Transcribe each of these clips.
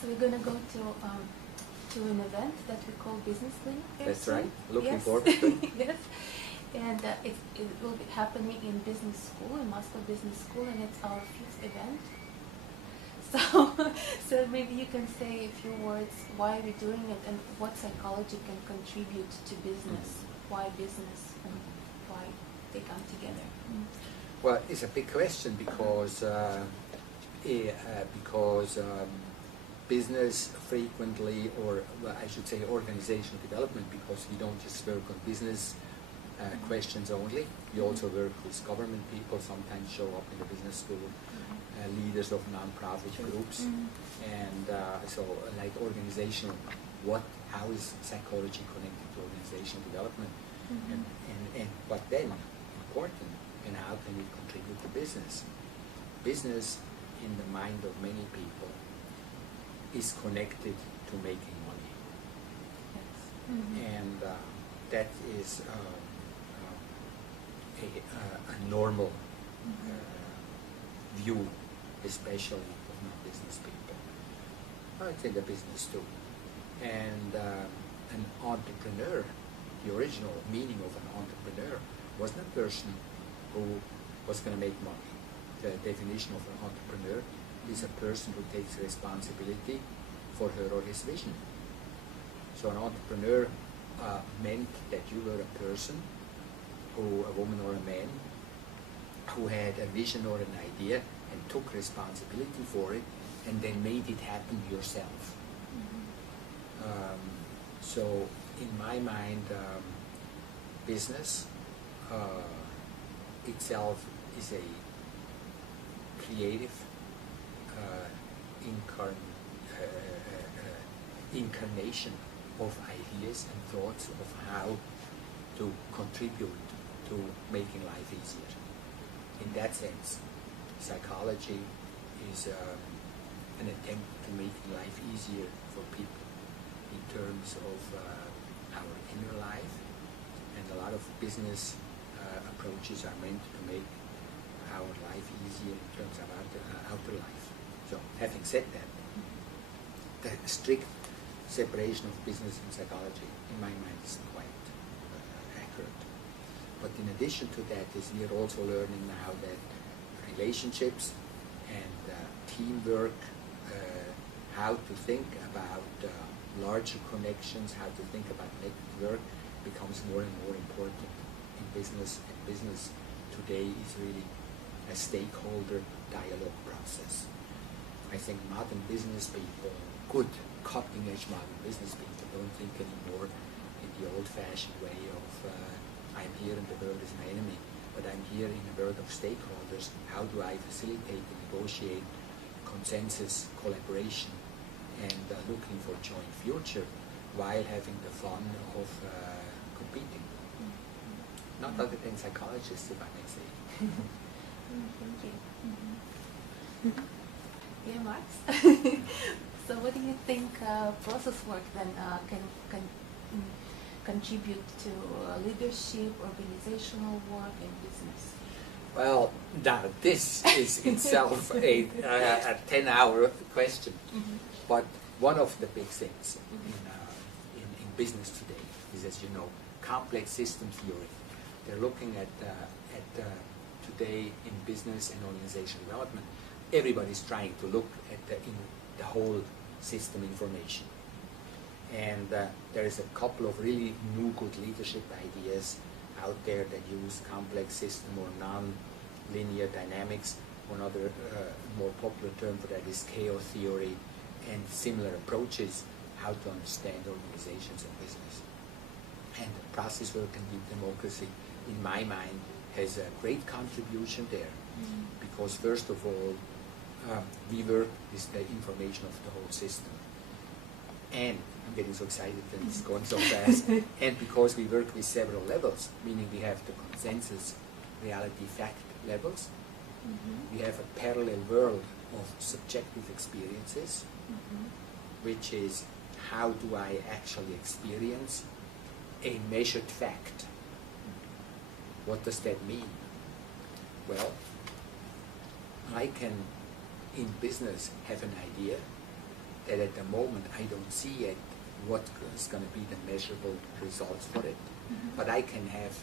So we're gonna go to an event that we call Business Link. That's right. Looking yes. forward to it. Yes. And it will be happening in business school, in Moscow Business School, and it's our 5th event. So maybe you can say a few words why we're doing it and what psychology can contribute to business, why business and why they come together. Well, it's a big question because business frequently, or well, I should say organizational development, because we don't just work on business questions only. We also work with government people, sometimes show up in the business school, leaders of non-profit groups, and so like organizational, how is psychology connected to organizational development, but then important, and how can we contribute to business? Business, in the mind of many people, is connected to making money, and that is a normal view, especially of non-business people. It's in the business too. And an entrepreneur, the original meaning of an entrepreneur, wasn't a person who was going to make money. The definition of an entrepreneur is a person who takes responsibility for her or his vision. So an entrepreneur meant that you were a person, a woman or a man, who had a vision or an idea and took responsibility for it and then made it happen yourself. So in my mind, business itself is a creative incarnation of ideas and thoughts of how to contribute to making life easier. In that sense, psychology is an attempt to make life easier for people in terms of our inner life, and a lot of business approaches are meant to make our life easier in terms of outer life. So, having said that, the strict separation of business and psychology, in my mind, is quite accurate. But in addition to that, we are also learning now that relationships and teamwork, how to think about larger connections, how to think about network, becomes more and more important in business. And business today is really a stakeholder dialogue process. I think modern business people, good cutting-edge modern business people, don't think anymore in the old-fashioned way of I'm here and the world is my enemy, but I'm here in a world of stakeholders. How do I facilitate and negotiate consensus, collaboration, and looking for joint future while having the fun of competing? Not other than psychologists, if I may say. Thank you. Yeah, Max. So what do you think process work then can contribute to leadership, organizational work, and business? Well, now this is itself a 10-hour question, but one of the big things in business today is, as you know, complex system theory. They're looking at today in business and organizational development. Everybody's trying to look at the whole system information. And there is a couple of really new good leadership ideas out there that use complex system or non-linear dynamics. One other more popular term for that is chaos theory, and similar approaches how to understand organizations and business. And process work and deep democracy, in my mind, has a great contribution there, because first of all, we work with the information of the whole system. And I'm getting so excited that it's going so fast. And because we work with several levels, meaning we have the consensus, reality, fact levels, we have a parallel world of subjective experiences, which is how do I actually experience a measured fact? What does that mean? Well, I can, in business, have an idea that at the moment I don't see yet what is going to be the measurable results for it, but I can have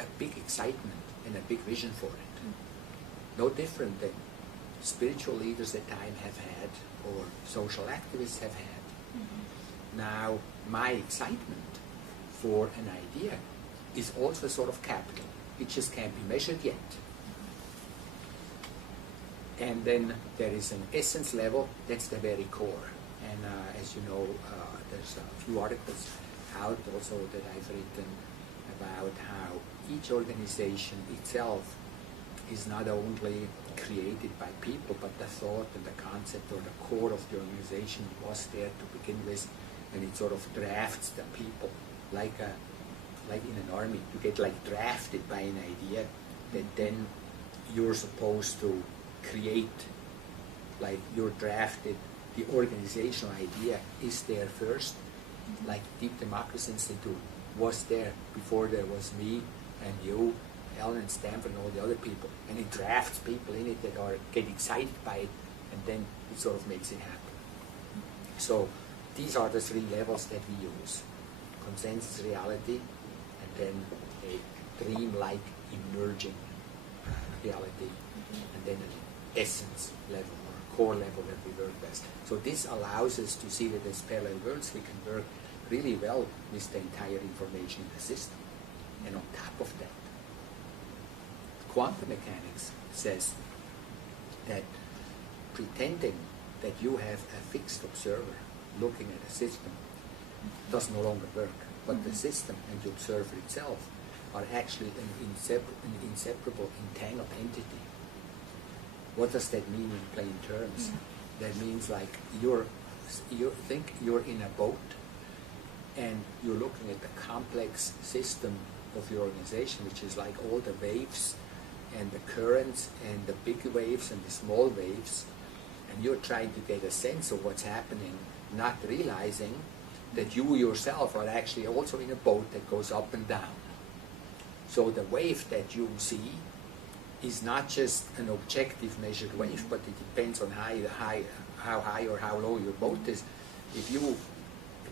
a big excitement and a big vision for it. No different than spiritual leaders at time have had or social activists have had. Now, my excitement for an idea is also sort of capital. It just can't be measured yet. And then there is an essence level, that's the very core. And as you know, there's a few articles out also that I've written about how each organization itself is not only created by people, but the thought and the concept or the core of the organization was there to begin with, and it sort of drafts the people like in an army. You get like drafted by an idea that then you're supposed to create, like you're drafted. The organizational idea is there first, like Deep Democracy Institute was there before there was me and you, Ellen and Stanford and all the other people, and it drafts people in it that get excited by it, and then it sort of makes it happen. So these are the three levels that we use: consensus reality, and then a dream-like emerging reality, and then an essence level or core level that we work best. So this allows us to see that as parallel worlds we can work really well with the entire information in the system. And on top of that, quantum mechanics says that pretending that you have a fixed observer looking at a system does no longer work, but the system and the observer itself are actually an inseparable, entangled entity. What does that mean in plain terms? That means like you think you're in a boat and you're looking at the complex system of your organization, which is like all the waves and the currents and the big waves and the small waves, and you're trying to get a sense of what's happening, not realizing that you yourself are actually also in a boat that goes up and down. So the wave that you see is not just an objective measured wave, but it depends on how high or how low your boat is. If you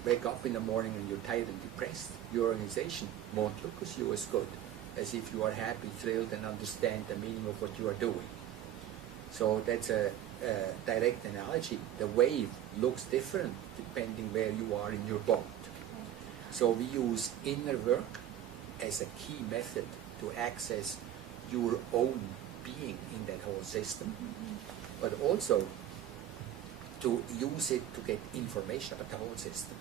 wake up in the morning and you're tired and depressed, your organization won't look at you as good as if you are happy, thrilled, and understand the meaning of what you are doing. So that's a direct analogy. The wave looks different depending where you are in your boat. So we use inner work as a key method to access your own being in that whole system, but also to use it to get information about the whole system.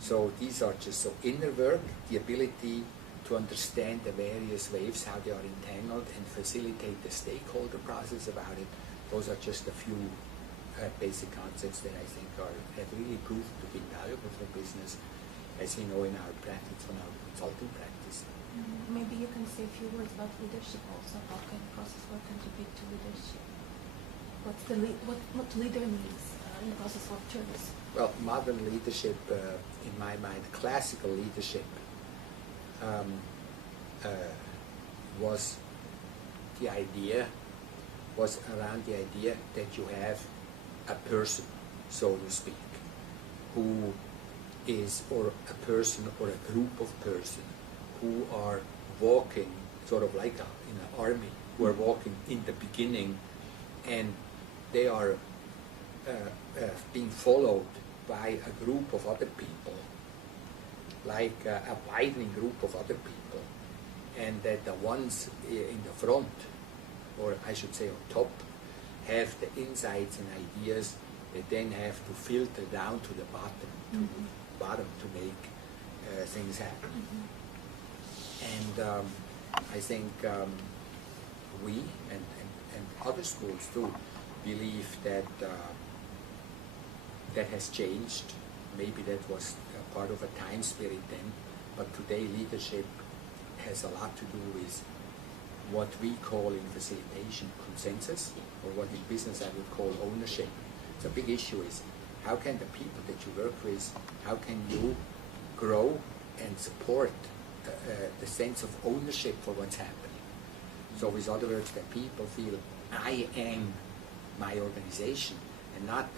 So these are just so inner work, the ability to understand the various waves, how they are entangled, and facilitate the stakeholder process about it. Those are just a few basic concepts that I think have really proved to be valuable for business, as you know, in our practice, from our consulting practice. Maybe you can say a few words about leadership also. How can process work contribute to leadership? What leader needs in process work terms? Well, modern leadership, in my mind, classical leadership, was around the idea that you have a person, so to speak, who is, or a person or a group of persons who are walking sort of like in an army, who are walking in the beginning, and they are being followed by a group of other people, like a widening group of other people, and that the ones in the front, or I should say on top, have the insights and ideas that then have to filter down to the bottom to make things happen. And I think we and other schools too believe that that has changed. Maybe that was part of a time spirit then, but today leadership has a lot to do with what we call in facilitation consensus, or what in business I would call ownership. The big issue is how can the people that you work with, how can you grow and support the sense of ownership for what's happening. So with other words, that people feel I am my organization, and not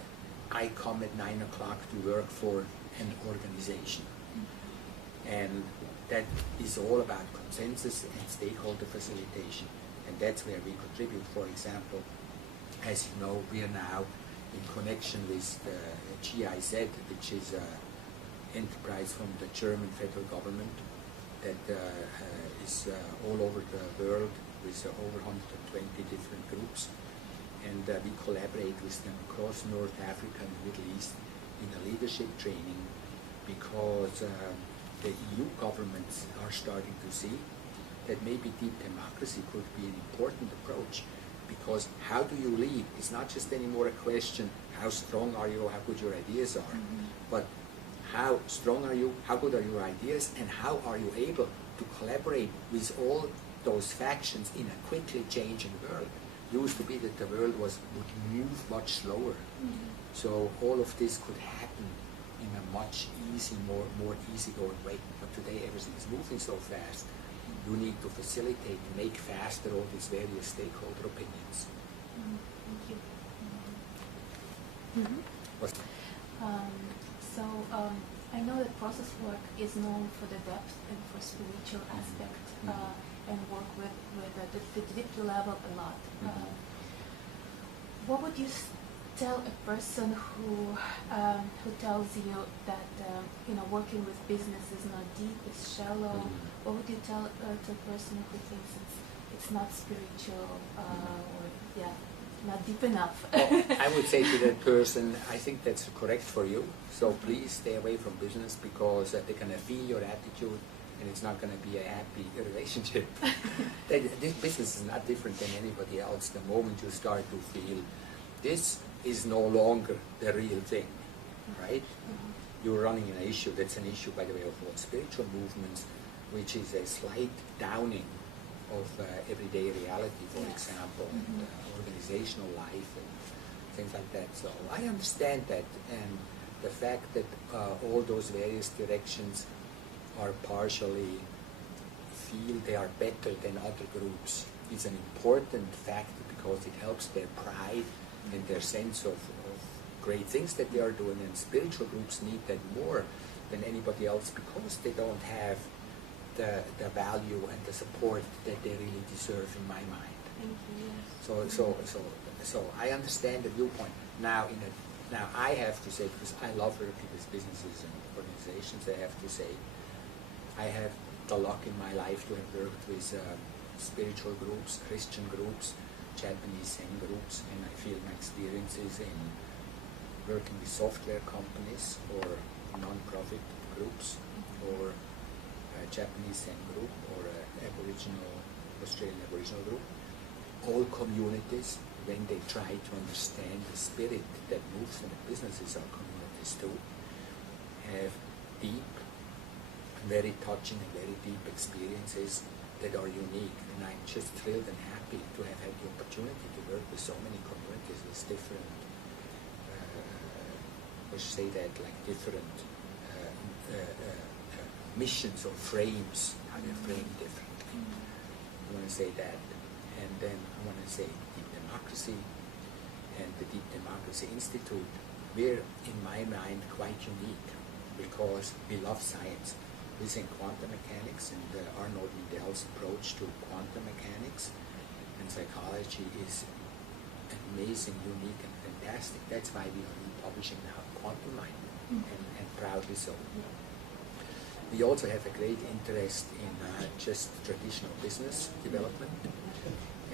I come at 9 o'clock to work for an organization. And that is all about consensus and stakeholder facilitation. And that's where we contribute. For example, as you know, we are now in connection with the GIZ, which is an enterprise from the German federal government that is all over the world with over 120 different groups. And we collaborate with them across North Africa and the Middle East in a leadership training, because the EU governments are starting to see that maybe deep democracy could be an important approach, because how do you lead? It's not just anymore a question, how strong are you, how good your ideas are, but how strong are you, how good are your ideas, and how are you able to collaborate with all those factions in a quickly changing world. It used to be that the world would move much slower. So all of this could happen in a much more easygoing way. But today everything is moving so fast. You need to facilitate, make faster all these various stakeholder opinions. Thank you. I know that process work is known for the depth and for spiritual aspect, and work with the deep level a lot. What would you tell a person who tells you that working with business is not deep, it's shallow? What would you tell to a person who thinks it's not spiritual or not deep enough? Well, I would say to that person, I think that's correct for you. So please stay away from business, because they're going to feel your attitude, and it's not going to be a happy relationship. This business is not different than anybody else. The moment you start to feel this is no longer the real thing, right? You're running an issue. That's an issue, by the way, of all spiritual movements, which is a slight downing of everyday reality, for example, and organizational life and things like that. So I understand that, and the fact that all those various directions are partially feel they are better than other groups is an important factor, because it helps their pride and their sense of great things that they are doing. And spiritual groups need that more than anybody else, because they don't have the value and the support that they really deserve, in my mind. Thank you. So I understand the viewpoint. Now I have to say, because I love working with businesses and organizations, I have to say I have the luck in my life to have worked with spiritual groups, Christian groups, Japanese Zen groups, and I feel my experiences in working with software companies or non-profit groups or Japanese Zen group or Australian Aboriginal group, all communities, when they try to understand the spirit that moves them, and businesses are communities too, have deep, very touching and very deep experiences that are unique. And I'm just thrilled and happy to have had the opportunity to work with so many communities with different, different missions or frames, how they're framed differently. I want to say that. And then I want to say deep democracy and the Deep Democracy Institute. We're, in my mind, quite unique, because we love science. We think quantum mechanics and Arnold Liddell's approach to quantum mechanics and psychology is amazing, unique, and fantastic. That's why we are publishing now Quantum Mind, and proudly so. We also have a great interest in just traditional business development,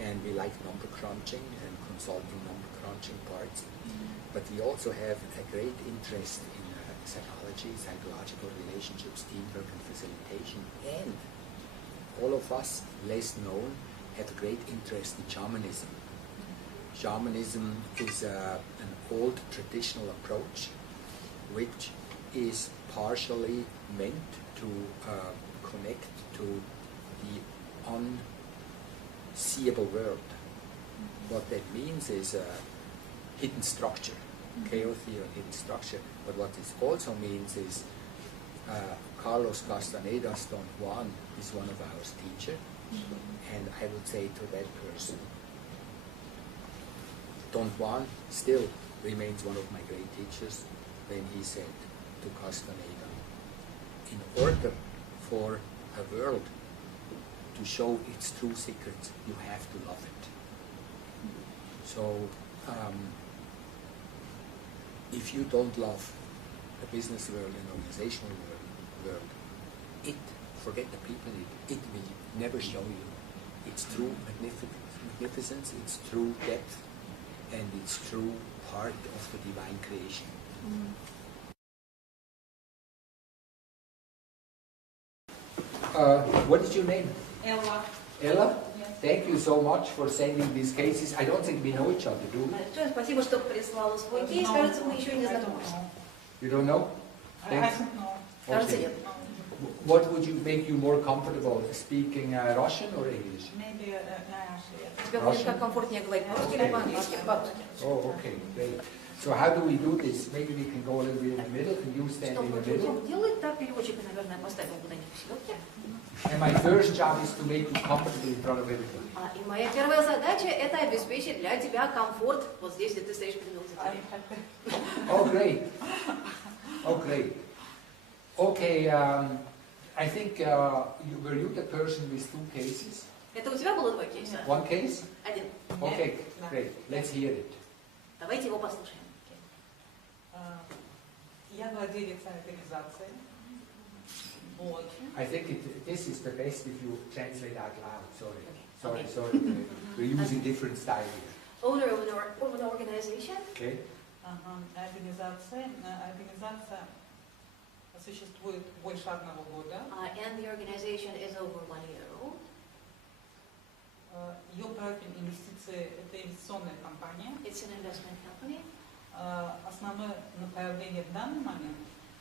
and we like number crunching and consulting number crunching parts. But we also have a great interest in psychology, psychological relationships, teamwork, and facilitation. And all of us, less known, have a great interest in shamanism. Shamanism is an old traditional approach, which is partially meant to connect to the unseeable world. What that means is hidden structure, chaos theory, hidden structure. But what this also means is Carlos Castaneda's Don Juan is one of our teachers, and I would say to that person, Don Juan still remains one of my great teachers when he said to Castaneda, in order for a world to show its true secrets, you have to love it. So, if you don't love the business world and organizational world, forget the people in it, it will never show you its true magnificence, its true depth, and its true part of the divine creation. What is your name? Элла. Ella? Yes. Thank you so much for sending these cases. I don't think we know each other, do we? Большое спасибо, что прислала свой кейс. Кажется, мы еще не знакомы. You don't know? I Thanks. don't know. Кажется, Okay. нет. What would you make you more comfortable, speaking Russian or English? Maybe Russian. Тебе будет как комфортнее говорить по-русски или по-английски? По-русски. Oh, okay, great. So how do we do this? Maybe we can go a little bit in the middle and you stand Что in мы the middle. будем делать? Так, переводчика, наверное, поставим куда-нибудь посередке. And my first job is to make you comfortable in front of everybody. И моя первая задача – это обеспечить для тебя комфорт вот здесь, где ты стоишь перед аудиторией. Oh, great. Oh, great. Okay, I think were you the person with two cases? Это у тебя было два кейса? One case? Один. Okay, great. Let's hear it. Давайте его послушаем. Я владелец организации. Вот. I think this is the best if you translate out loud. Sorry. Okay. Sorry. We're using different style here. Owner of an organization. Okay? Организация существует больше 1 года. And the organization is over 1 year old. Ее профиль инвестиции – это инвестиционная компания. It's an investment company. Основное направление в данный момент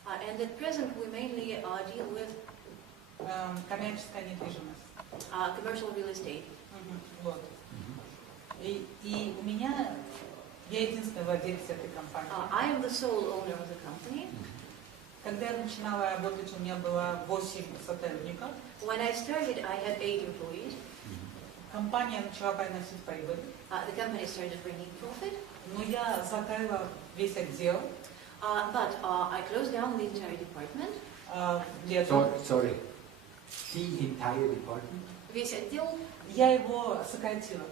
And at present we mainly deal with коммерческая недвижимость. Commercial real estate. Вот. И у меня, я единственный владелец этой компании. I am the sole owner of the company. Когда я начинала работать, у меня было 8 сотрудников. When I started, I had 8 employees. Компания начала приносить прибыль. The company started bringing profit. Но я закрыла весь отдел. But I closed down the entire department. Sorry. The entire department? Весь отдел. Я его сократила.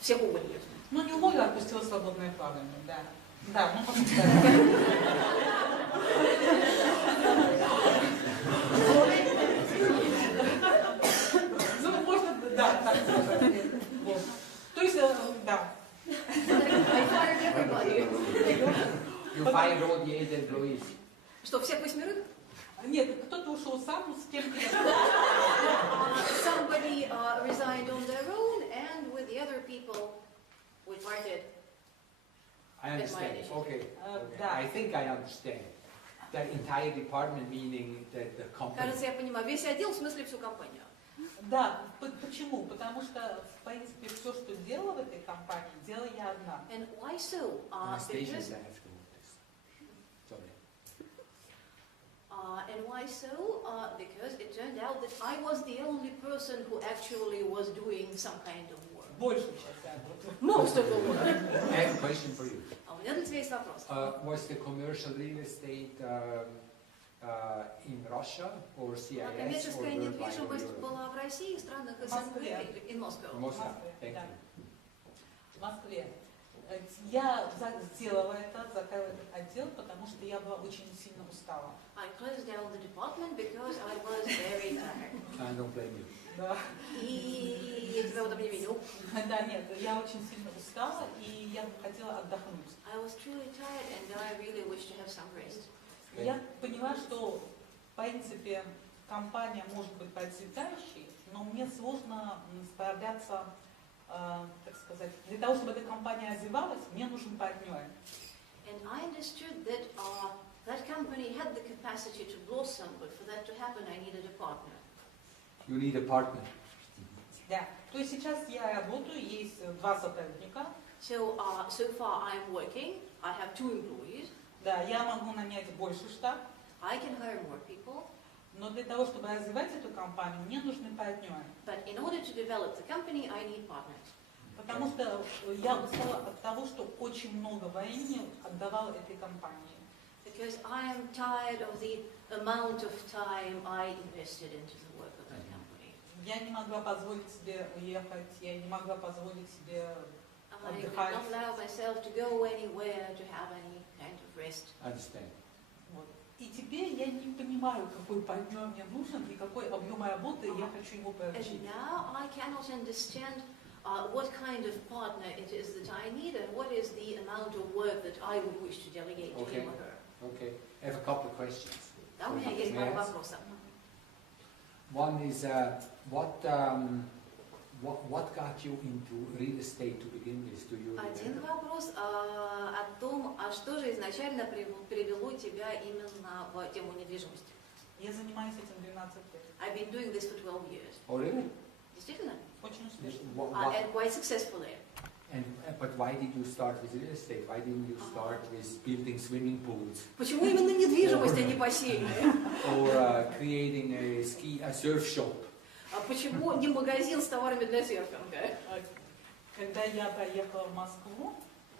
Всех уволили. Ну, не уволила, отпустила в свободное плавание, да. Да, ну, можно ну, можно, да, так сказать. То есть, да. I fired everybody. You fired all the 8 employees. Что, всех 8? Нет, кто-то ушел сам, с кем-то. Somebody resigned on their own, and with the other people, we parted. I understand. Okay. Да. I think I understand. The entire department meaning that the company. Кажется, я понимаю. Весь отдел, в смысле всю компанию. Да, почему? Потому что, в принципе, все, что делала в этой компании, делала я одна. And why so? Anastasia's I have to move this. Sorry. And why so? Because it turned out that I was the only person who actually was doing some kind of work. Большую часть работы. Most of the work. I have a question for you. У меня для тебя есть вопрос. Was the commercial real estate in Russia or CIS or Коммерческая worldwide or недвижимость Europe? была в России, в странах СНГ Москве. и в Москве. Moscow. Thank Да. you. В Москве. Я сделала это, закрыла этот отдел, потому что я была очень сильно устала. I closed down the department because I was very tired. I don't blame you. Да. И я тебя в этом не видел. Да, нет, я очень сильно устала, и я хотела отдохнуть. I was truly tired and I really wished to have some rest. Я поняла, что, в принципе, компания может быть процветающей, но мне сложно справляться, так сказать, для того, чтобы эта компания развивалась, мне нужен партнер. And I understood that that company had the capacity to blossom, but for that to happen, I needed a partner. You need a partner. Да. То есть сейчас я работаю, есть 2 сотрудника. So far I'm working. I have 2 employees. Да, я могу нанять больше штат, I can hire more people. но для того, чтобы развивать эту компанию, мне нужны партнеры. But in order to develop the company, I need partners. Потому что я устала от того, что очень много времени отдавала этой компании. Because I am tired of the amount of time I invested into the work of that company. Я не могла позволить себе уехать, я не могла позволить себе I could not allow myself to go anywhere, to have any kind of rest. Understand. Вот. И теперь я не понимаю, какой партнер мне нужен и какой объем работы я хочу его получить. And now I cannot understand what kind of partner it is that I need and what is the amount of work that I would wish to delegate to him or her. Okay. I have a couple of questions. Да, у меня есть пару вопросов. One is what got you into real estate to begin with? Do you Один remember? вопрос о том, а что же изначально привело тебя именно в тему недвижимости? Я занимаюсь этим 12 лет. I've been doing this for 12 years. Oh, really? Действительно? Очень успешно. And quite successfully. But why did you start with real estate? Why didn't you start with building swimming pools? Почему именно недвижимость, а не бассейны? Or creating a surf shop? А почему не магазин с товарами для серфинга? Когда я поехала в Москву,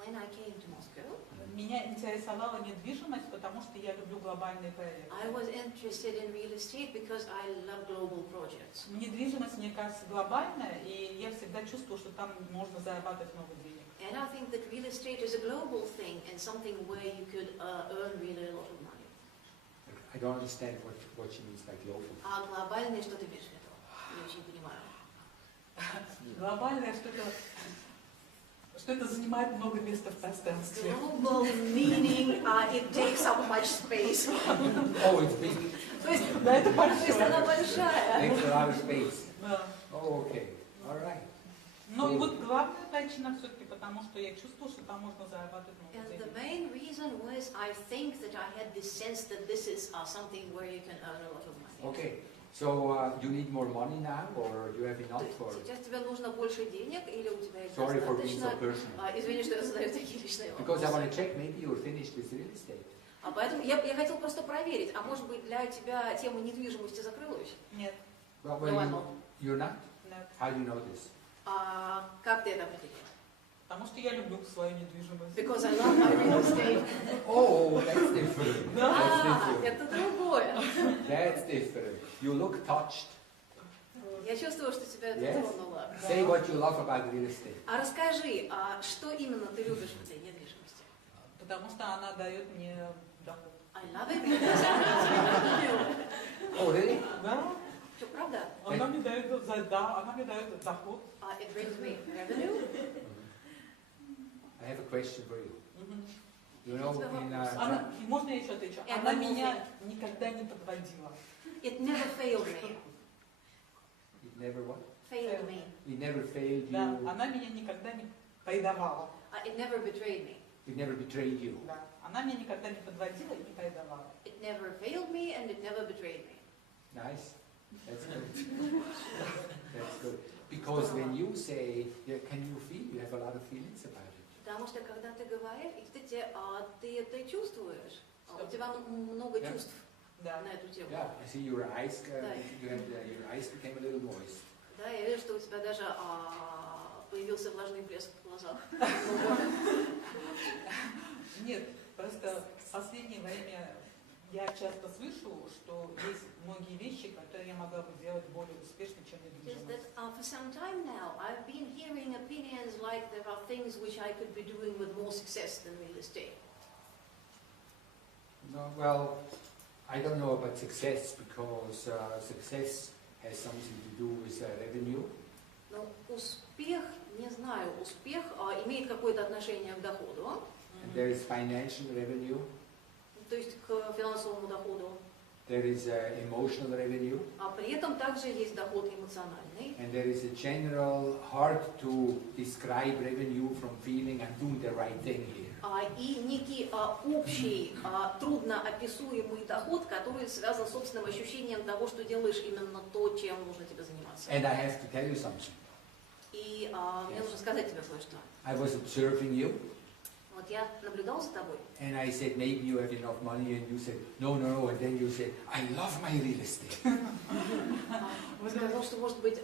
When I came to Moscow, меня интересовала недвижимость, потому что я люблю глобальные проекты. I was interested in real estate because I love global projects. Недвижимость, мне кажется, глобальная, и я всегда чувствую, что там можно зарабатывать много денег. And I think that real estate is a global thing and something where you could earn really a lot of money. I don't understand what she means by global. А глобальное что ты имеешь в виду? Не очень понимаю. Глобальное что это занимает много места в пространстве. Global meaning it takes up much space. Oh, it's big. То есть, Да, это то есть большое. она большая. Takes a lot of space. Да. Oh, okay. All right. Но и вот главная причина все-таки потому, что я чувствую, что там можно зарабатывать много And the денег. main reason was I think that I had this sense that this is something where you can earn a lot of money. Okay. So you need more money now, or you have То enough есть for? сейчас тебе нужно больше денег или у тебя есть Sorry for being достаточно? so personal. Извини, что я задаю такие личные Because I want вопросы. to check. Maybe you're finished with real estate. А поэтому я хотел просто проверить, а может быть для тебя тема недвижимости закрылась? Нет, Well, No, I'm not. you're not. нет. How do you know this? Как ты это определил? Потому что я люблю свою недвижимость. Because I love my real estate. Oh, that's different. That's different. Это другое. That's different. You look touched. Я чувствую, что тебя это Yes. тронуло. Say what you love about real estate. А расскажи, что именно ты любишь в этой недвижимости? Потому что она дает мне доход. I love it because it brings me revenue. Oh, really? Да? Что, правда? Она мне дает доход. It brings me revenue. I have a question for you. Мгм. You know, in Можно я еще отвечу? And Она one more меня никогда не подводила. It never failed me. it never what? Failed me. It never failed Да, you. она меня никогда не предавала. It never betrayed me. It never betrayed you. Да. Она меня никогда не подводила и не предавала. It never failed me and it never betrayed me. Nice. That's good. That's good. Because when you say, yeah, can you feel? You have a lot of feelings about it. Потому что когда ты говоришь, и, кстати, ты это чувствуешь. У тебя много Yeah. чувств Да. на эту тему. Yeah, I see your eyes. Да. Your eyes became a little moist. Да, я вижу, что у тебя даже появился влажный блеск в глазах. Нет, просто в последнее время я часто слышу, что есть многие вещи, которые я могла бы делать более успешно, чем Is недвижимость. that for some time now I've been hearing opinions like there are things which I could be doing with more success than real estate. No, well, I don't know about success because success has something to do with revenue. Но успех, не знаю, успех имеет какое-то отношение к доходу, And there is financial revenue. то есть к финансовому доходу. There is emotional revenue. А при этом также есть доход эмоциональный. And there is a general hard to describe revenue from feeling I'm doing the right thing here. И некий общий, трудно описуемый доход, который связан с собственным ощущением того, что делаешь именно то, чем нужно тебе заниматься. And I have to tell you something. И мне нужно сказать тебе кое-что. I was observing you, Вот я наблюдал за тобой, and I said maybe you have enough money, and you said no, and then you said I love my real estate. сказал, что может быть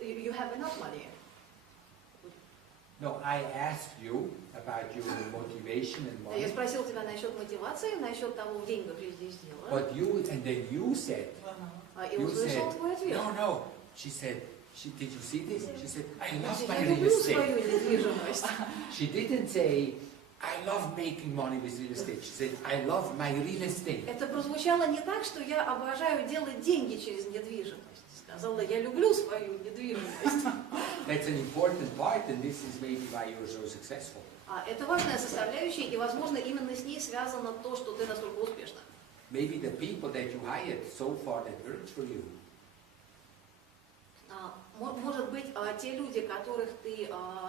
you have enough money. No, I asked you about your motivation and Я money. спросил тебя насчет мотивации, насчет того, в деньгах ли здесь дело. But you, and then you said, И you услышал said, твой ответ. no. She said, did you see this? She said, I love my Я real люблю estate. свою недвижимость. She didn't say, I love making money with real estate. She said, I love my real estate. Это прозвучало не так, что я обожаю делать деньги через недвижимость. Сказала, я люблю свою недвижимость. That's an important part, and this is maybe why you're so successful. Это важная составляющая, и, возможно, именно с ней связано то, что ты настолько успешна. Maybe the people that you hired so far that worked for you, Может быть, те люди, которых ты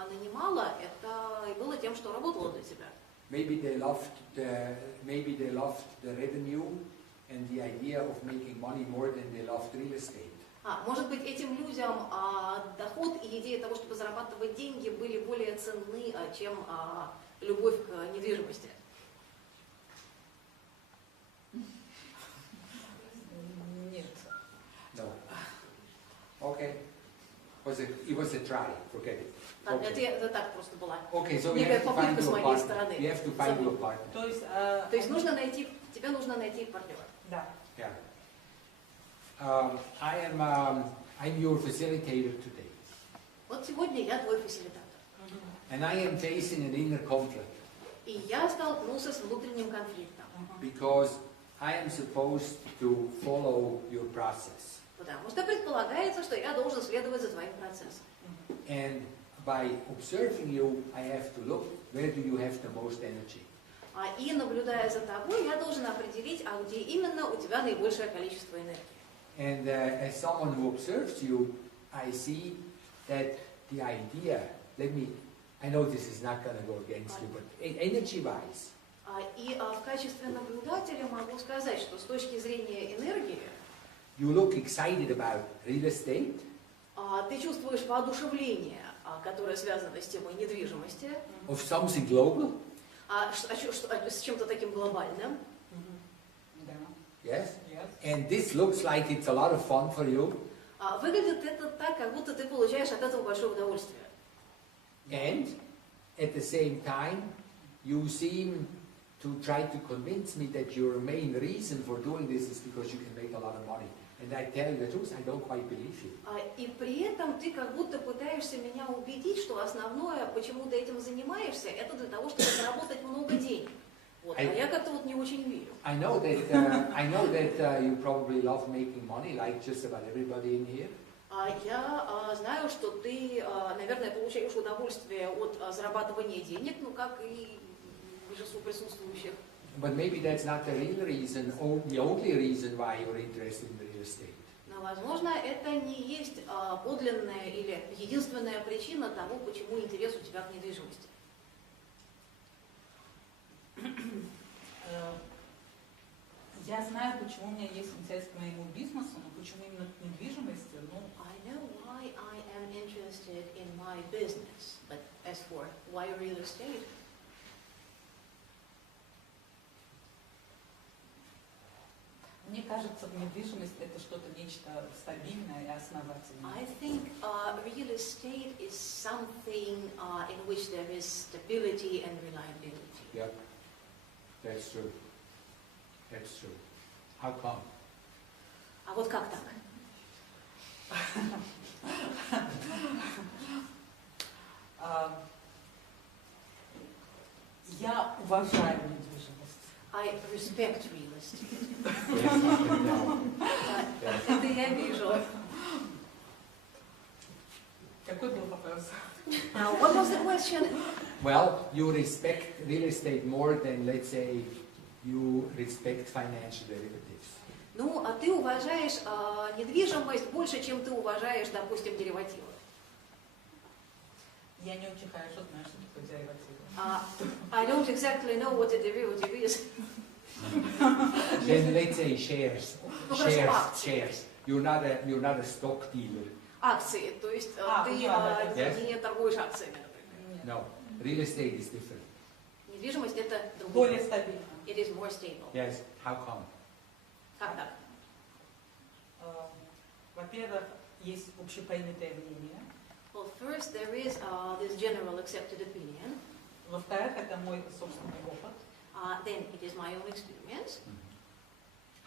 нанимала, это и было тем, что работало для тебя. maybe they loved the revenue and the idea of making money more than they loved real estate. Может быть, этим людям доход и идея того, чтобы зарабатывать деньги, были более ценны, чем любовь к недвижимости. Нет. No. Okay. It was a try. Forget it. Okay. Это так просто была. Okay, so we Некая have to попытка find с you a моей partner. стороны. You have to find you a partner. То есть, То есть тебе нужно найти партнера. да. Yeah. I'm your facilitator today, Вот сегодня я твой фасилитатор. and I am facing an inner conflict И я столкнулся с внутренним конфликтом. because I am supposed to follow your process, Потому что предполагается, что я должен следовать за твоим процессом. and by observing you, I have to look where do you have the most energy. И наблюдая за тобой, я должен определить, где именно у тебя наибольшее количество энергии. And as someone who observes you, I see that the idea, I know this is not going to go against you, but energy-wise, И в качестве наблюдателя могу сказать, что с точки зрения энергии, you look excited about real estate, ты чувствуешь воодушевление, которое связано с темой недвижимости, of something global, с чем-то таким глобальным. Да. yes? Yes. And this looks like it's a lot of fun for you, Выглядит это так, как будто ты получаешь от этого большое удовольствие. and at the same time, you seem to try to convince me that your main reason for doing this is because you can make a lot of money. And I tell you the truth, I don't quite believe you. И при этом ты как будто пытаешься меня убедить, что основное, почему ты этим занимаешься, это для того, чтобы заработать много денег. Вот. А я как-то вот не очень верю. I know that you probably love making money, like just about everybody in here. Я знаю, что ты, наверное, получаешь удовольствие от зарабатывания денег, ну как и большинство присутствующих. But maybe that's not the real reason, or the only reason why you're interested in real estate. Но, возможно, это не есть подлинная или единственная причина того, почему интерес у тебя к недвижимости. Я знаю, почему у меня есть интерес к моему бизнесу, но почему именно к недвижимости, ну... I know why I am interested in my business, but as for why real estate, Мне кажется, недвижимость это что-то нечто стабильное и основательное. I think real estate is something in which there is stability and reliability. Yep, that's true. That's true. How come? А вот как так? Я уважаю недвижимость. I respect real estate. Yes, I can tell. Это я вижу. Какой был вопрос? Now, what was the question? Well, you respect real estate more than, let's say, you respect financial derivatives. Ну, а ты уважаешь недвижимость больше, чем ты уважаешь, допустим, деривативы. Я не очень хорошо знаю, что такое деривативы. I don't exactly know what a derivative is. Then let's say shares. Ну, хорошо, акции. Shares. You're not a stock dealer. Акции, то есть ты Yes. не торгуешь акциями, например. No, real estate is different. Недвижимость это Более другое. стабильно. It is more stable. Yes, how come? Как так? Во-первых, есть общепринятое мнение. Well, first there is this general accepted opinion. Во-вторых, это мой собственный опыт. Then it is my own experience.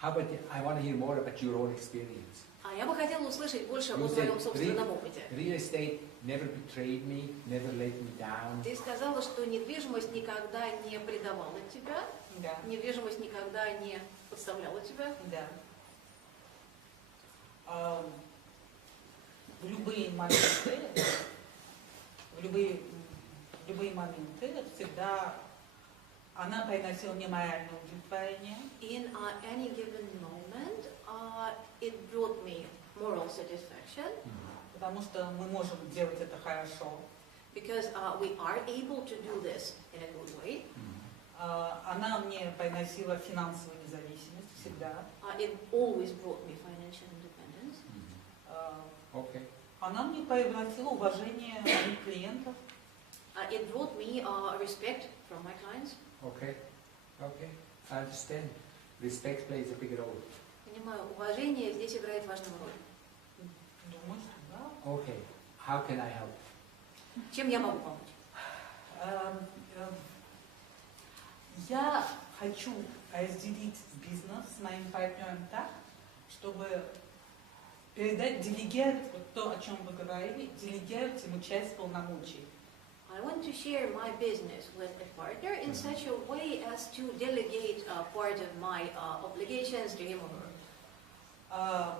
How about I want to hear more about your own experience. Я бы хотела услышать больше You о said твоем собственном опыте. real estate never betrayed me, never let me down. Ты сказала, что недвижимость никогда не предавала тебя, Да. недвижимость никогда не подставляла тебя. Да. В любые моменты, всегда она приносила мне моральное удовлетворение. In any given moment, it brought me moral satisfaction Потому что мы можем делать это хорошо. because we are able to do this in a good way. Она мне приносила финансовую независимость всегда. It always brought me financial independence. Okay. Она мне превратила уважение моих клиентов. It brought me respect from my clients. Okay. Okay. I understand. Respect plays a big role. Понимаю, уважение здесь играет важную роль. Думаю, что да. Okay. How can I help? Чем я могу помочь? Я хочу разделить бизнес с моим партнером так, чтобы передать, делегировать, вот то, о чем вы говорили, делегировать ему часть полномочий. I want to share my business with a partner in such a way as to delegate part of my obligations to him or her.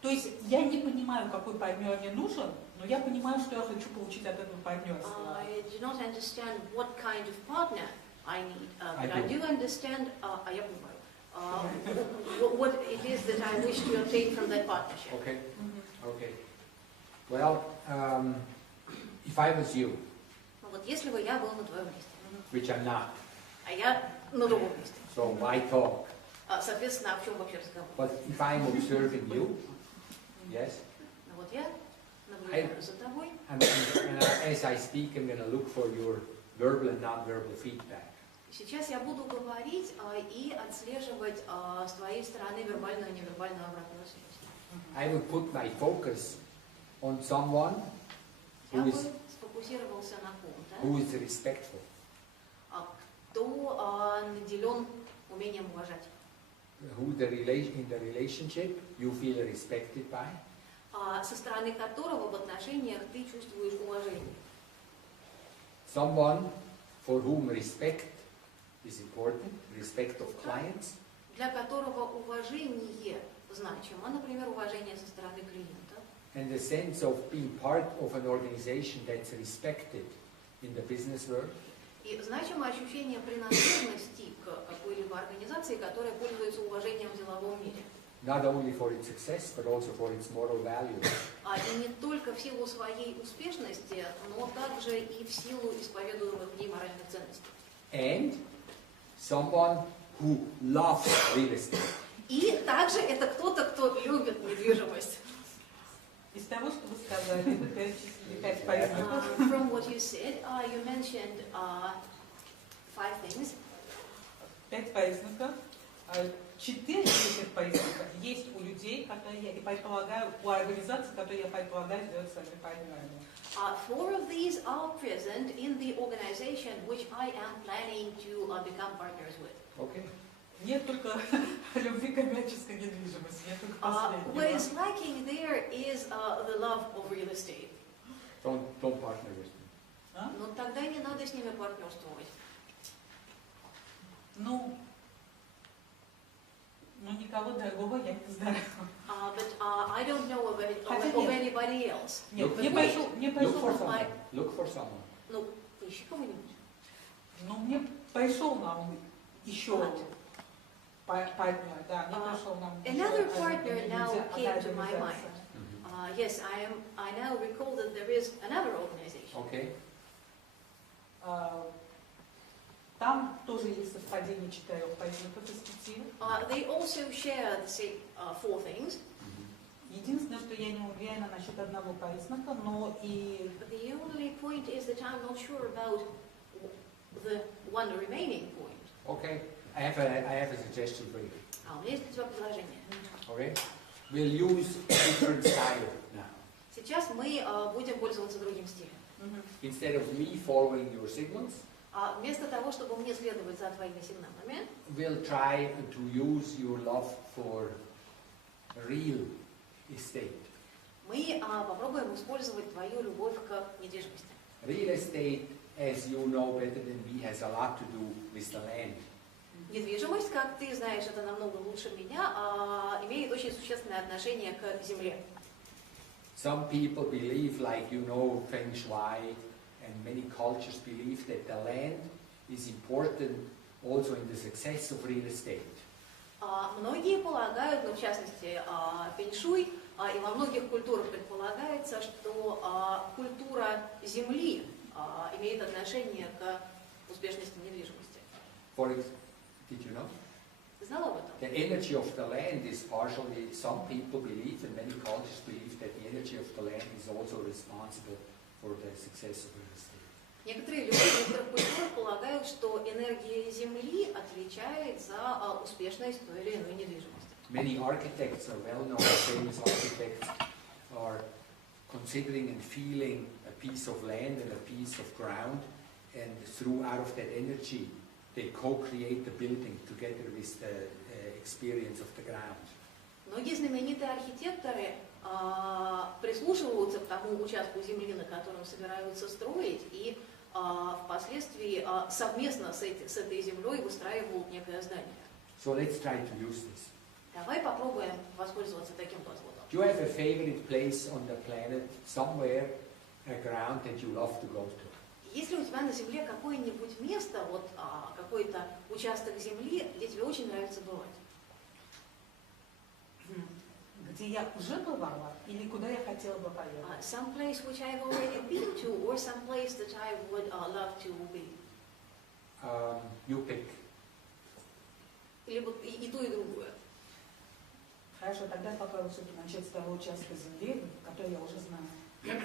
То есть я не понимаю, какой партнер мне нужен, но я понимаю, что я хочу получить от этого партнерства. I do not understand what kind of partner I need, but I do understand, я понимаю, what it is that I wish to obtain from that partnership. Okay. Okay. Well, if I was you, Вот если бы я был на твоем месте, which I'm not, а я на другом месте, so why talk? соответственно, о чем вообще разговор? But if I'm observing you, yes, Ну вот я наблюдаю за тобой, and as I speak, I'm going to look for your verbal and non-verbal feedback. сейчас я буду говорить и отслеживать с твоей стороны вербальную и невербальную обратную связь. I would put my focus on someone Я who бы is сфокусировался на ком-то, respectful, кто наделен умением уважать, who in the relationship you feel respected by, со стороны которого в отношениях ты чувствуешь уважение. someone for whom respect is important, respect of clients, Для которого уважение значимо, например, уважение со стороны клиента, and the sense of being part of an organization that's respected in the business world. и значимо ощущение принадлежности к какой-либо организации, которая пользуется уважением в деловом мире. Not only for its success, but also for its moral values. И не только в силу своей успешности, но также и в силу исповедуемых в ней моральных ценностей. And someone who loves real estate. И также это кто-то, кто любит недвижимость. Из того, что вы сказали, вы перечислили 5 признаков. From what you said, you mentioned 5 things. 5 признаков. 4 из этих признаков есть у людей, которые я предполагаю, у организаций, которые я предполагаю сделать своими партнерами. 4 of these are present in the organization which I am planning to become partners with. Okay. Нет только любви к коммерческой недвижимости, нет только What последнего. is lacking there is the love of real estate. Don't partner with me. Но тогда не надо с ними партнерствовать. Ну, никого другого я не знаю. But I don't know of anybody else. Нет, мне Look for пришел, someone. Look for someone. Ну, поищи кого-нибудь. мне пришел на ум еще партнер, да, мне пришел на ум. Another partner now came to my mind. Yes, I now recall that there is another organization. Okay. Там тоже есть совпадение 4 признаков из 5. They also share the same 4 things. Единственное, что я не уверена насчет одного признака, но и... The only point is that I'm not sure about the one remaining point. Okay. I have a suggestion for you. У меня есть для тебя предложение. Okay. we'll use different style now. Сейчас мы будем пользоваться другим стилем. Instead of me following your signals, Вместо того, чтобы мне следовать за твоими сигналами, we'll try to use your love for real estate. мы попробуем использовать твою любовь к недвижимости. Real estate, as you know better than me, has a lot to do with the land. Недвижимость, как ты знаешь, это намного лучше меня, имеет очень существенное отношение к земле. Some people believe, like you know, Feng Shui, and many cultures believe that the land is important also in the success of real estate. Многие полагают, ну в частности фэншуй, и во многих культурах предполагается, что культура земли имеет отношение к успешности недвижимости. Did you know? Ты знала об этом? The energy of the land is partially, some people believe, and many cultures believe, that the energy of the land is also responsible for the success of real estate. Некоторые люди в некоторых культурах полагают, что энергия земли отвечает за успешность той или иной недвижимости. Many architects are well-known, famous architects are considering and feeling a piece of land and a piece of ground, and through out of that energy they co-create the building together with the experience of the ground. Многие знаменитые архитекторы прислушиваются к тому участку земли, на котором собираются строить, и впоследствии совместно с этой землей выстраивают некое здание. So let's try to use this. Давай попробуем воспользоваться таким подходом. Do you have a favorite place on the planet, somewhere, a ground that you love to go to? Есть ли у тебя на земле какое-нибудь место, вот какой-то участок земли, где тебе очень нравится бывать? Где я уже бывала или куда я хотела бы поехать? Some place which I've already been to, or some place that I would love to be. You pick. Либо и ту, и другую. Хорошо, тогда попробую все-таки начать с того участка земли, который я уже знаю.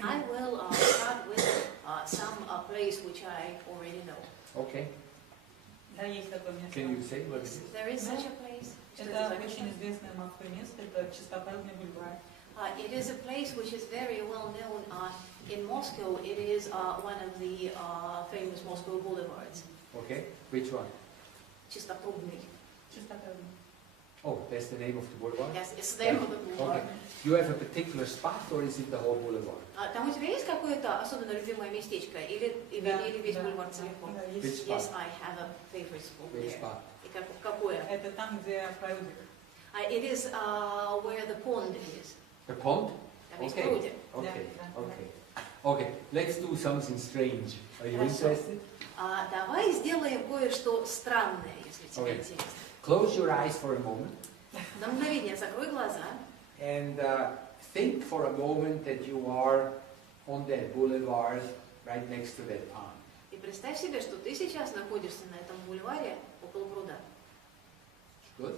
I will start with some place which I already know. Okay. Да, есть такое место. Can you say what it is? There is such a place. Это очень известное в Москве место, это Чистополный бульвар. It is a place which is very well known in Moscow. It is one of the famous Moscow boulevards. Okay. Which one? Чистопрудный. Чистополный. Oh, that's the name of the boulevard? Yes, it's the name of the boulevard. Okay. You have a particular spot, or is it the whole boulevard? Там у тебя есть какое-то особенно любимое местечко? Или весь бульвар целиком? Да, Which есть. spot? Yes, I have a favorite spot Which there. spot? И какое? Это там, где прудик. It is where the pond is. The pond? Там есть Okay. прудик. Okay. Да. Okay. Okay. Let's do something strange. Are you Хорошо. interested? Давай сделаем кое-что странное, если тебе Okay. интересно. Close your eyes for a moment На мгновение закрой глаза and think for a moment that you are on that boulevard right next to that pond. и представь себе, что ты сейчас находишься на этом бульваре около пруда. Good.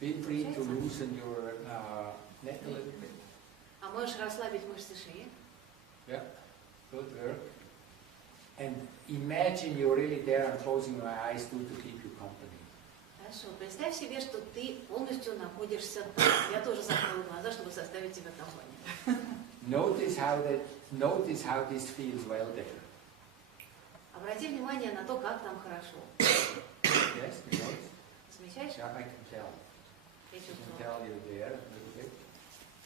Feel free to loosen your neck a little bit. А можешь расслабить мышцы шеи. Yeah. Good work. And imagine you're really there. I'm closing my eyes to keep you company. Хорошо. Представь себе, что ты полностью находишься там. Я тоже закрою глаза, чтобы составить тебе компанию. Notice how this feels well there. Обрати внимание на то, как там хорошо. Yes, you notice? Замечаешь? Yeah, I can tell. Я I can чувствую. tell you're there a little bit.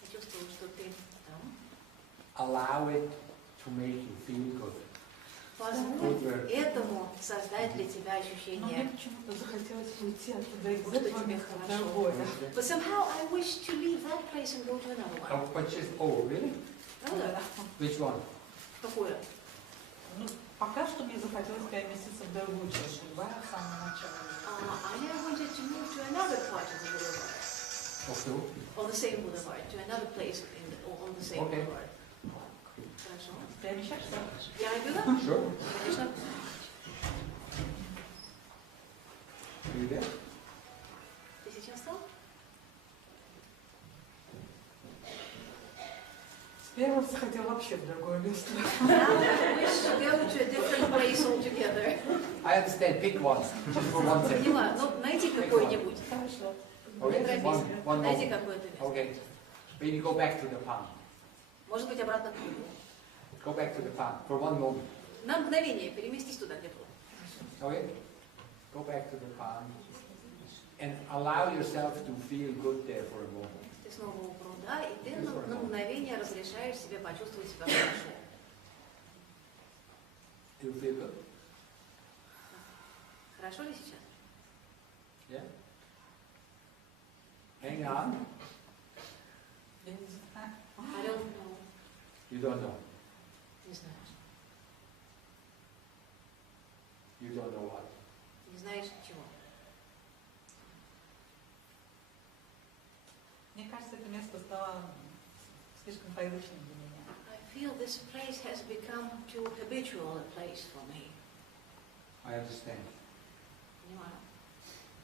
Я чувствую, что ты там. Allow it to make you feel good. Позволь этому создать для тебя Но мне ощущение, почему-то захотелось уйти оттуда из что этого тебе места в хорошо. другое. But somehow I wish to leave that place and go to another one. Oh, really? Правда? Which one? Какое? Ну, пока что мне захотелось переместиться в другую часть бульвара с самого начала. I wanted to move to another part of the boulevard, Okay. on the same boulevard, to another place on the same Okay. boulevard. Хорошо. Перемещаешься? Я иду? Sure. Конечно. Are you there? Ты сейчас там? Первым захотел вообще в другое место. Now I wish to go to a different place altogether. I understand. Pick one. Just for one second. Поняла, но найди какой-нибудь. Хорошо. Не торопись, найди какое-то место. Okay. Maybe go back to the pond. Может быть, обратно к кругу. Go back to the pond for one moment. На мгновение переместись туда, где было. Okay? Go back to the pond and allow yourself to feel good there for a moment. Ты снова у пруда, и ты на мгновение разрешаешь себе почувствовать себя хорошо. Do you feel good? Хорошо ли сейчас? Yeah? Hang on. Я не знаю. I don't know. You don't know. Не знаю. You don't know what. Не знаешь чего. Мне кажется, это место стало слишком привычным для меня. I feel this place has become too habitual a place for me. I understand. Понимаю.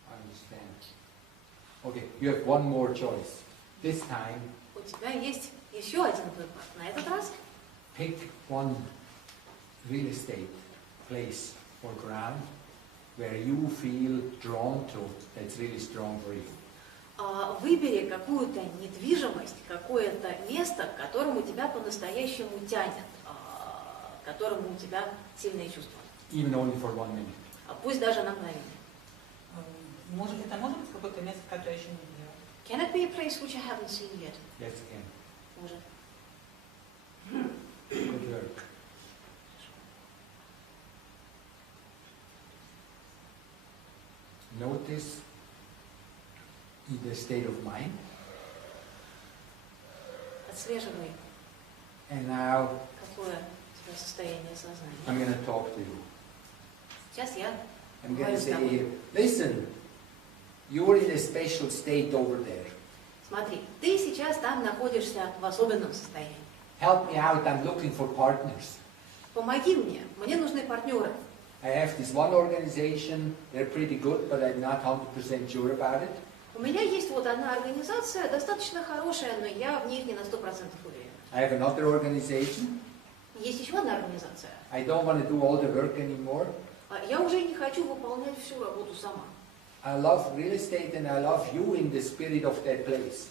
I understand. Okay, you have one more choice. This time, У тебя есть еще один выбор. На этот раз pick one real estate place or ground where you feel drawn to, that's really strong for you. выбери какую-то недвижимость, какое-то место, к которому тебя по-настоящему тянет, к которому у тебя сильные чувства. Even only for 1 minute. Пусть даже на мгновение. Это может быть какое-то место, которое я еще не видела? Can it be a place which I haven't seen yet? Yes, can. Может. Good work. Notice the state of mind. Отслеживай, And now какое у тебя состояние сознания. I'm going to talk to you. Сейчас я I'm going говорю to с say тобой. here, listen, you're in a special state over there. Смотри, ты сейчас там находишься в особенном состоянии. Help me out, I'm looking for partners. Помоги мне нужны партнеры. I have this one organization, they're pretty good, but I'm not 100% sure about it. У меня есть вот одна организация, достаточно хорошая, но я в них не на 100% уверена. I have another organization. Есть еще одна организация. I don't want to do all the work anymore. Я уже не хочу выполнять всю работу сама. I love real estate and I love you in the spirit of that place.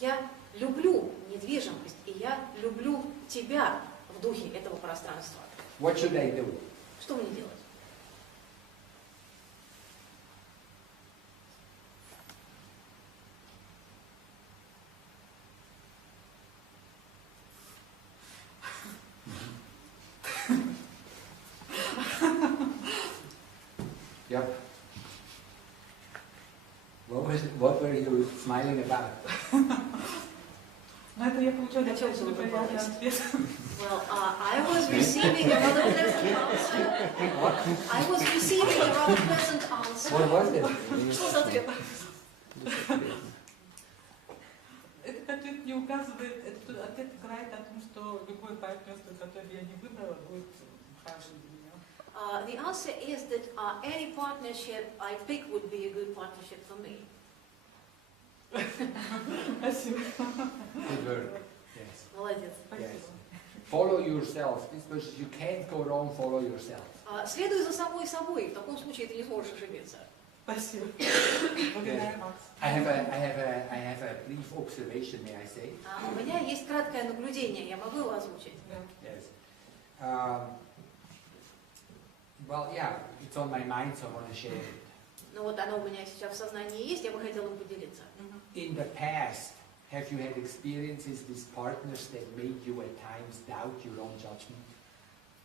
Я люблю недвижимость, и я люблю тебя в духе этого пространства. What should I do? Что мне делать? Yep. What were you smiling about? Ну, это я получила О чем достаточно ты приятный улыбалась? ответ. Well, I was receiving a rather pleasant answer. I was receiving a rather pleasant answer. What was it? Что за ответ? Этот ответ не указывает, этот ответ говорит о том, что любое партнерство, которое я не выбрала, будет хорошим для меня. The answer is that any partnership I pick would be a good partnership for me. Спасибо. Good work. Yes. Молодец. Yes. Follow yourself. This was, you can't go wrong. Follow yourself. Следуй за собой. В таком случае ты не сможешь ошибиться. Спасибо. Благодарю, Макс. I have a brief observation. May I say? У меня есть краткое наблюдение. Я могу его озвучить? Yes. Well, yeah, it's on my mind, so I want to share it. Ну вот оно у меня сейчас в сознании есть. Я бы хотела им поделиться. In the past, have you had experiences with partners that made you at times doubt your own judgment?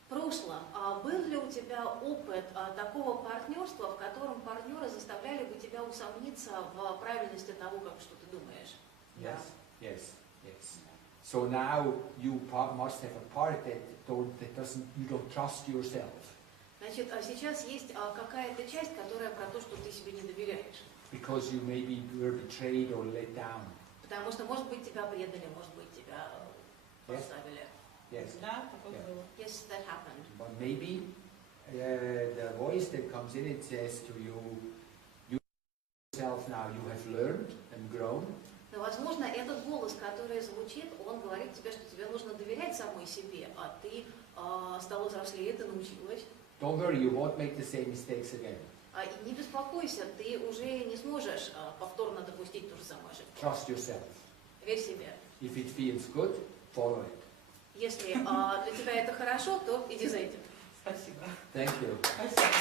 В прошлом был ли у тебя опыт такого партнерства, в котором партнеры заставляли бы тебя усомниться в правильности того, что ты думаешь? Yes, yes, yes. So now you must have a part that you don't trust yourself. Значит, сейчас есть какая-то часть, которая про то, что ты себе не доверяешь. Because you maybe were betrayed or let down. Потому что, может быть, тебя предали, может быть, тебя подставили. Yes. Да, такое Yeah. было. Yes, that happened. But maybe the voice that comes in, it says to you, you yourself now, you have learned and grown. Но, возможно, этот голос, который звучит, он говорит тебе, что тебе нужно доверять самой себе, а ты стала взрослее, ты научилась. Don't worry, you won't make the same mistakes again. И не беспокойся, ты уже не сможешь повторно допустить допустить ту же самую ошибку. Trust yourself. Верь себе. If it feels good, follow it. Если для тебя это хорошо, то иди за этим. Спасибо. Thank you. Спасибо.